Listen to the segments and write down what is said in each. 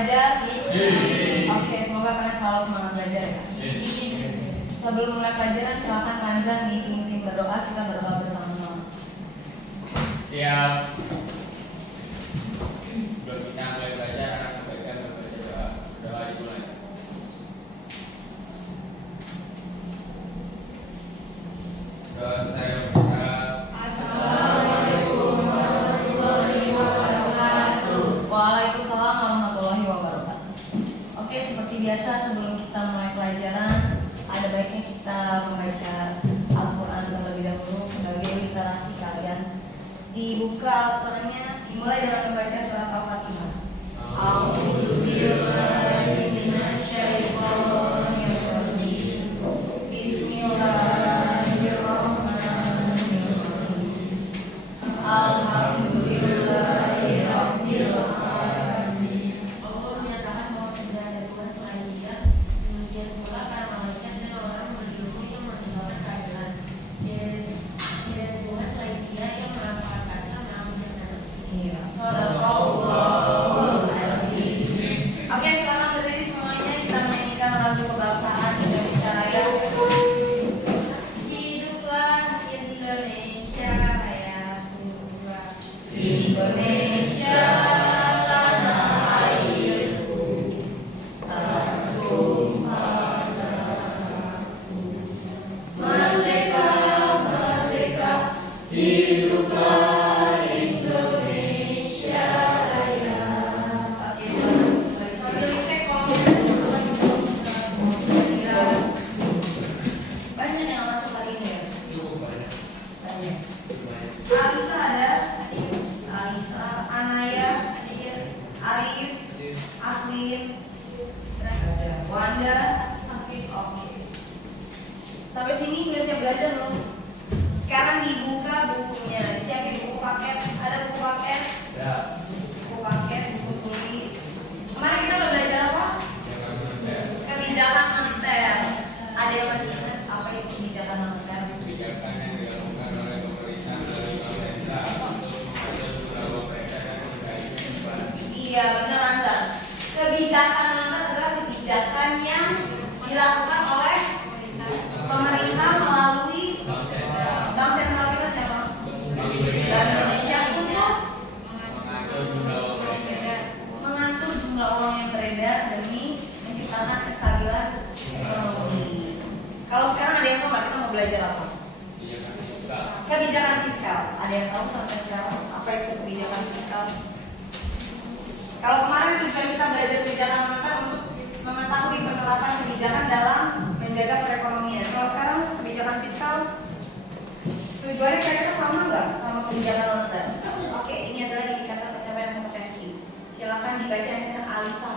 belajar? Oke, semoga kalian selalu semangat belajar ya. Sebelum mulai pelajaran, silakan Kanza dipimpin berdoa, kita berdoa bersama-sama. Siap. Sebelum kita mulai belajar, anak kebaikan membaca doa. Doa dimulai. Doa saya membuka. Assalamualaikum warahmatullahi wabarakatuh. Waalaikumsalam warahmatullahi wabarakatuh. Oke, seperti biasa sebelum kita mulai pelajaran, ada baiknya kita membaca Al-Quran terlebih dahulu sebagai literasi kalian. Dibuka Al-Qurannya, dimulai dengan membaca surat Al-Fatihah. A'udzubillahi minasyaitonir rajim. Bismillahirrahmanirrahim. Alhamdulillahirabbil alamin. Allah menyatakan bahwa tidak ada Tuhan selain Dia. Demikian pula para malaikat dan orang beriman yang meninggalkan keadilan. Tidak ada Tuhan selain Dia yang maha perkasa, maha bijaksana. Iya, shadaqallahul azim. Oke, selamat berdiri semuanya. Kita menyanyikan lagu kebangsaan Indonesia Raya. Hiduplah Indonesia Raya, Indonesia tanah airku, tertumpah darahku. Merdeka, merdeka, hiduplah Indonesia Raya. Oke, sambil cek kalau banyak yang masuk hari ini ya? Cukup banyak. Banyak. Banyak. Alisa ada? Alisa, Anaya, Arif, Aslin, Wanda, oke. Sampai sini udah siap belajar belum? Sekarang dibuka bukunya, disiapin buku paket. Ada buku paket, Ya. buku paket, buku tulis. Kemarin kita udah belajar apa? Jangan moneter. Kebijakan moneter. Ada yang masih ingat apa itu kebijakan moneter? Kebijakan yang dilakukan oleh pemerintah melalui pemerintah untuk mengatur jumlah uang beredar dan mengendalikan inflasi. Iya, benar Anza. Kebijakan moneter adalah kebijakan yang dilakukan oleh pemerintah melalui Bank sentral Bank Sentral kita siapa? Bank Bank Indonesia untuk mengatur jumlah uang beredar. mengatur jumlah uang yang beredar demi menciptakan kestabilan ekonomi. Kalau sekarang ada yang tahu nggak kita mau belajar apa? Kebijakan fiskal. Kebijakan fiskal. Ada yang tahu sampai sekarang apa itu kebijakan fiskal? Kalau kemarin tujuan kita belajar kebijakan moneter untuk mengetahui penerapan kebijakan dalam menjaga perekonomian. Kalau sekarang kebijakan fiskal tujuannya kira-kira sama nggak sama kebijakan moneter? Oke, ini adalah indikator pencapaian kompetensi. Silakan dibaca dengan Alisa.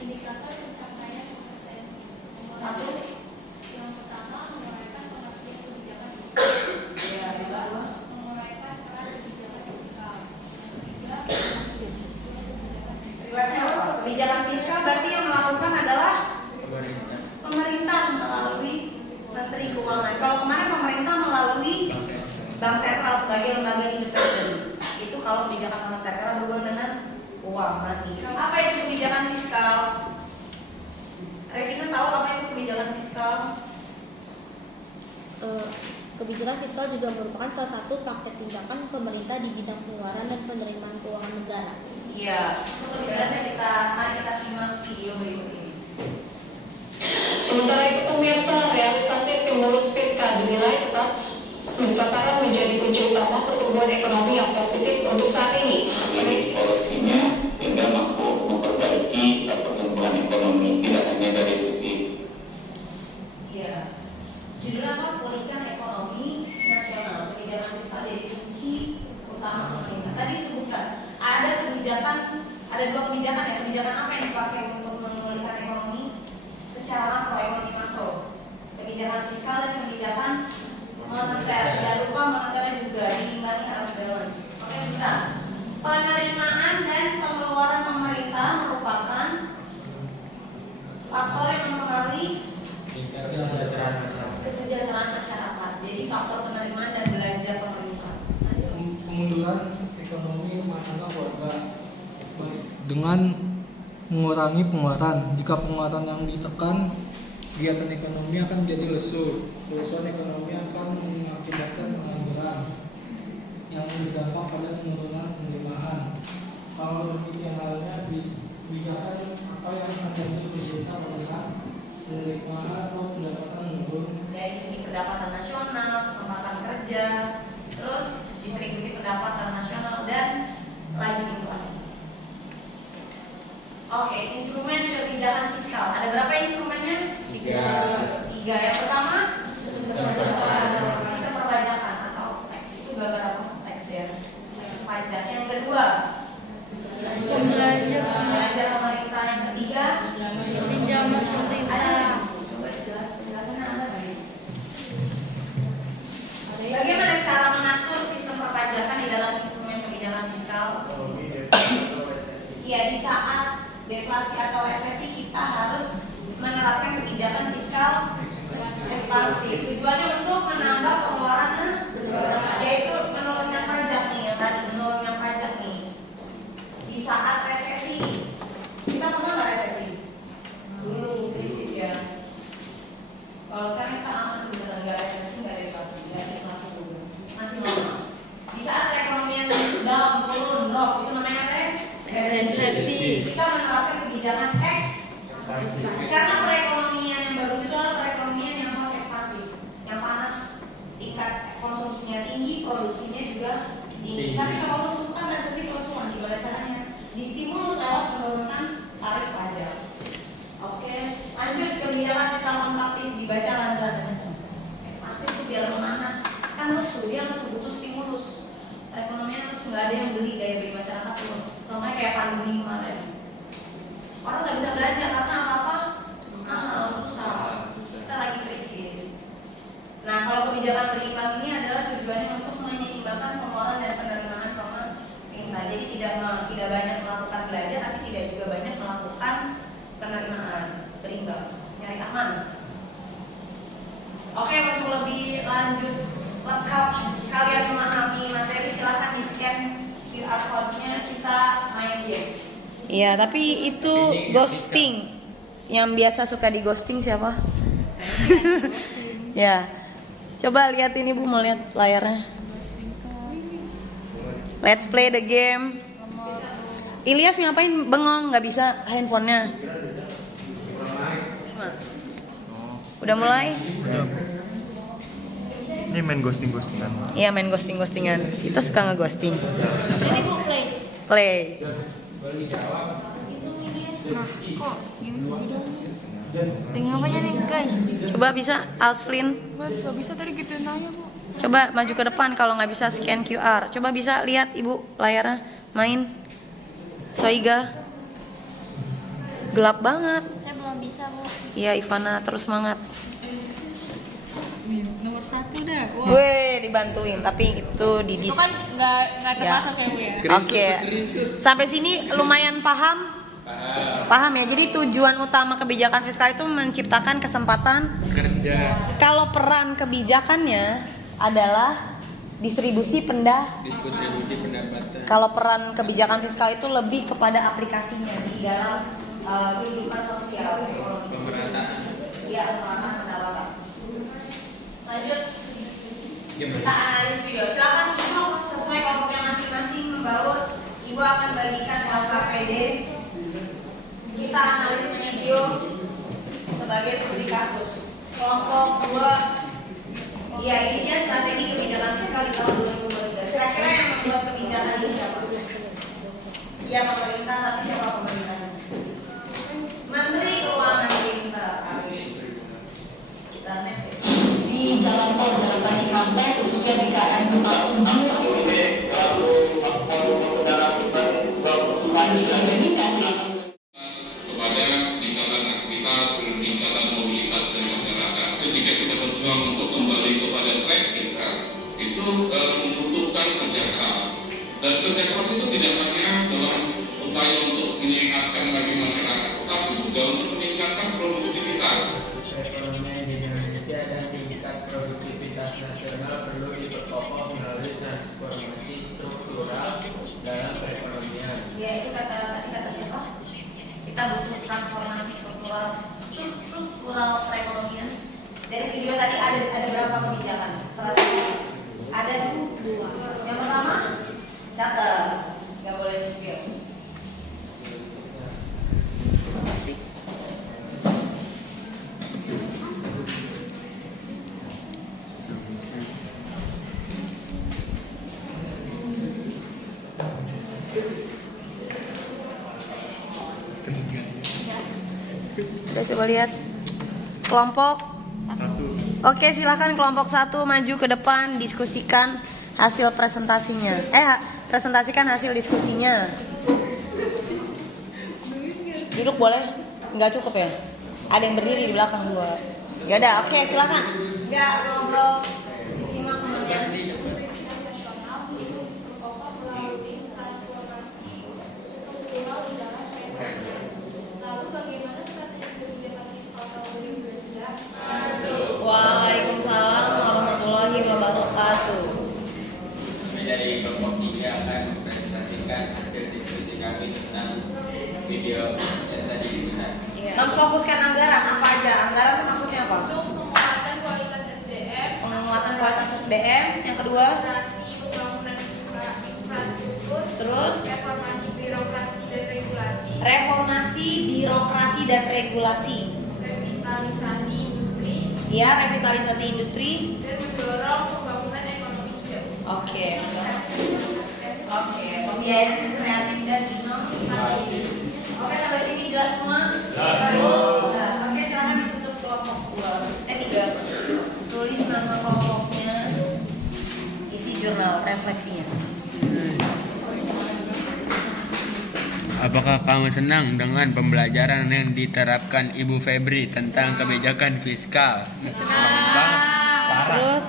Indikator pencapaian kompetensi. Satu. Yang pertama, menguraikan pengertian kebijakan fiskal. Ya, kedua. Menguraikan peran kebijakan fiskal. Yang ketiga, kebijakan fiskal. Riwayatnya apa? Kebijakan fiskal berarti yang melakukan adalah Pemerintah. pemerintah melalui Menteri Keuangan. Kalau kemarin pemerintah melalui Bank Sentral sebagai lembaga independen. Itu kalau kebijakan moneter karena berhubungan dengan uang money. Apa itu kebijakan fiskal? Revina tahu apa itu kebijakan fiskal? Kebijakan fiskal juga merupakan salah satu paket tindakan pemerintah di bidang pengeluaran dan penerimaan keuangan negara. Iya. Untuk jelasnya kita simak video berikut ini. Sementara itu pemirsa, realisasi stimulus fiskal dinilai tetap sasaran menjadi kunci utama pertumbuhan ekonomi yang positif untuk saat ini. Dari polisinya sehingga mampu memperbaiki pertumbuhan ekonomi tidak hanya dari sisi Iya. Judulnya apa? Pulihkan ekonomi nasional. Kebijakan fiskal jadi kunci utama pemerintah. Tadi disebutkan ada kebijakan, ada dua kebijakan ya. Kebijakan apa yang dipakai untuk memulihkan ekonomi secara makro, ekonomi makro? Kebijakan fiskal dan kebijakan moneter. Tidak lupa moneternya juga diimbangi harus balance. Oke, sebentar. Penerimaan dan pengeluaran pemerintah merupakan faktor yang mempengaruhi kesejahteraan masyarakat. Jadi faktor penerimaan dan belanja pemerintah. Kemunduran ekonomi rumah tangga keluarga dengan mengurangi pengeluaran. Jika pengeluaran yang ditekan, kegiatan ekonomi akan menjadi lesu. Kelesuan ekonomi akan mengakibatkan pengangguran yang berdampak pada penurunan penerimaan. Kalau demikian halnya, kebijakan apa yang akan diambil pemerintah pada saat penerimaan atau pendapatan menurun? Dari segi pendapatan nasional, kesempatan kerja, terus distribusi pendapatan nasional dan laju inflasi. Oke, instrumen kebijakan fiskal. Ada berapa instrumennya? 3. Yang pertama, sistem perpajakan atau tax. Itu gambar apa? Tax ya. Tax pajak. Yang kedua, belanja pemerintah. Yang ketiga, pinjaman pemerintah. Coba penjelasannya apa tadi? Bagaimana cara mengatur sistem perpajakan di dalam instrumen kebijakan fiskal? Iya, di saat deflasi atau resesi kita harus menerapkan kebijakan fiskal ekspansif. Tujuannya untuk menambah pengeluaran, yaitu menurunkan pajak nih, yang tadi menurunkan pajak nih. Di saat resesi, kita pernah nggak resesi? Dulu krisis ya. Kalau sekarang kita aman sebenarnya, nggak resesi, nggak deflasi, nggak deflasi dulu, masih normal. Di saat perekonomian down, turun, drop, itu namanya resesi. Kita menerapkan kebijakan karena perekonomian yang bagus itu adalah perekonomian yang mau ekspansif, yang panas, tingkat konsumsinya tinggi, produksinya juga tinggi. Tapi kalau suka resesi kelusuan, gimana caranya? Distimulus lewat penurunan tarif pajak. Oke, lanjut kebijakan fiskal kontraktif, dibaca lanjutannya. Ekspansif itu biar memanas, kan lesu, dia lesu butuh stimulus. Perekonomian terus nggak ada yang beli, daya beli masyarakat turun. Contohnya kayak pandemi kemarin, orang nggak bisa belanja karena apa-apa mahal, susah. Kita lagi krisis. Nah, kalau kebijakan berimbang ini adalah tujuannya untuk menyeimbangkan pengeluaran dan penerimaan pemerintah. Jadi tidak banyak melakukan belanja, tapi tidak juga banyak melakukan penerimaan, berimbang, nyari aman. Oke, untuk lebih lanjut lengkap kalian memahami materi, silahkan di scan QR code-nya, kita main games. Iya, tapi itu ghosting. Yang biasa suka di ghosting siapa? Ya, coba lihat ini Bu, mau lihat layarnya. Let's play the game. Ilyas ngapain bengong, nggak bisa handphonenya? Udah mulai? Ini main ghosting-ghostingan. Iya, main ghosting-ghostingan. Vito suka nge-ghosting. Ini Bu, Play. Nah, kok gini sih? Tinggal apanya nih guys? Coba bisa Alslin. Gue gak bisa tadi gituin aja Bu. Coba maju ke depan, kalau nggak bisa scan QR. Coba bisa lihat Ibu layarnya, main. Soiga. Gelap banget. Saya belum bisa Bu. Iya, Ivana terus semangat. Nomor 1 dah. Gue dibantuin, tapi itu di Itu kan nggak termasuk ya Bu ya. Oke. Sampai sini lumayan paham? Paham ya. Jadi tujuan utama kebijakan fiskal itu menciptakan kesempatan Kerja. Kalau peran kebijakannya adalah distribusi Distribusi pendapatan. Kalau peran kebijakan fiskal itu lebih kepada aplikasinya di dalam kehidupan sosial ekonomi. Pemerataan. Iya, pemerataan pendapatan. Lanjut. Gimana? Kita analisis video. Silakan duduk sesuai kelompoknya masing-masing membaur. Ibu akan bagikan LKPD. Kita analisis video sebagai studi kasus. Kelompok 2. Iya, ini dia strategi kebijakan fiskal di tahun 2023. Kira-kira yang membuat kebijakan ini siapa? Iya, pemerintah, tapi siapa pemerintahnya? Menteri Keuangan kita. Kita next ya. Di jalan tol Jakarta Cikampek, khususnya di KM Kepala kepada tingkatan aktivitas dan tingkatan mobilitas dari masyarakat. Ketika kita berjuang untuk kembali kepada track kita, itu membutuhkan kerja keras. Dan kerja keras itu tidak hanya dalam upaya untuk menyehatkan bagi masyarakat, tetapi juga untuk meningkatkan produktivitas. Perekonomian di Indonesia dan tingkat produktivitas nasional perlu diperkokoh melalui transformasi struktural dalam perekonomian. Ya, itu kata siapa? Kita beberapa kebijakan strategi. Ada dua. Yang pertama, catat, nggak boleh di spill. Kita coba lihat kelompok 1. Oke, silakan kelompok 1 maju ke depan, diskusikan hasil presentasinya. Presentasikan hasil diskusinya. Duduk boleh? Nggak cukup ya? Ada yang berdiri di belakang gua. Ya udah, oke, silakan. Nggak ngobrol. Disimak kemudian. Waalaikumsalam warahmatullahi wabarakatuh. Dari kelompok 3 akan mempresentasikan hasil diskusi kami tentang video yang tadi kita. Memfokuskan anggaran apa aja? Anggaran itu maksudnya apa? Untuk penguatan kualitas SDM, Penguatan kualitas SDM. Yang kedua, operasi pembangunan infrastruktur, terus reformasi birokrasi dan regulasi, reformasi birokrasi dan regulasi. revitalisasi industri, Ya, revitalisasi industri. dan mendorong pembangunan ekonomi hijau. Oke. Oke, pembiayaan kreatif dan inovatif. Oke, sampai sini jelas semua? Jelas. Oke, sekarang ditutup kelompok 3. Tulis nama kelompoknya, isi jurnal refleksinya. Apakah kamu senang dengan pembelajaran yang diterapkan Ibu Febri tentang kebijakan fiskal? Senang banget. Parah. Terus,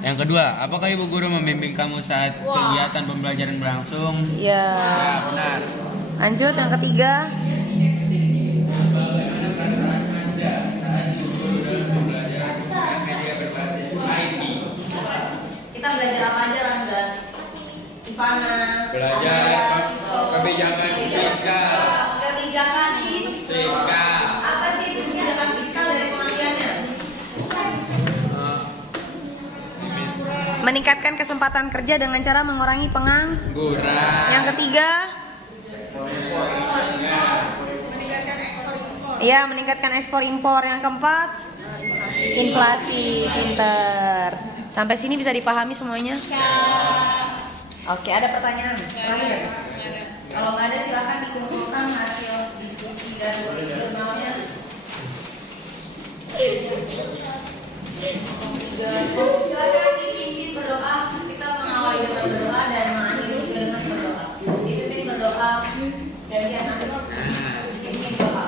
Yang kedua, apakah Ibu Guru membimbing kamu saat kegiatan pembelajaran berlangsung? ya. Ya, benar. Lanjut yang ketiga. Bagaimana perasaan Anda saat Ibu Guru dalam pembelajaran dengan media berbasis IT? Kita belajar apa aja, Rangga? Ivana. Belajar kebijakan fiskal. Kebijakan Fiskal. Apa sih itu kebijakan fiskal dari pengertiannya? Meningkatkan kesempatan kerja dengan cara mengurangi pengangguran. Yang ketiga, iya, meningkatkan ekspor impor. Yang keempat, inflasi. Pinter. Sampai sini bisa dipahami semuanya? Oke, ada pertanyaan terakhir? Kalau nggak ada, silakan dikumpulkan hasil diskusi dan jurnalnya. Silakan dipimpin berdoa. Kita mengawali dengan berdoa dan mengakhiri dengan berdoa. Dipimpin berdoa dan dia nanti dipimpin doa.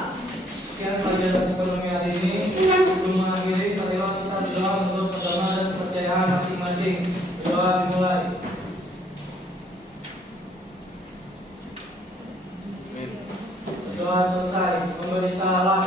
Sekian pelajaran ekonomi hari ini. Sebelum mengakhiri, marilah kita berdoa untuk agama dan kepercayaan masing-masing. Doa dimulai. Doa selesai. Memberi salam.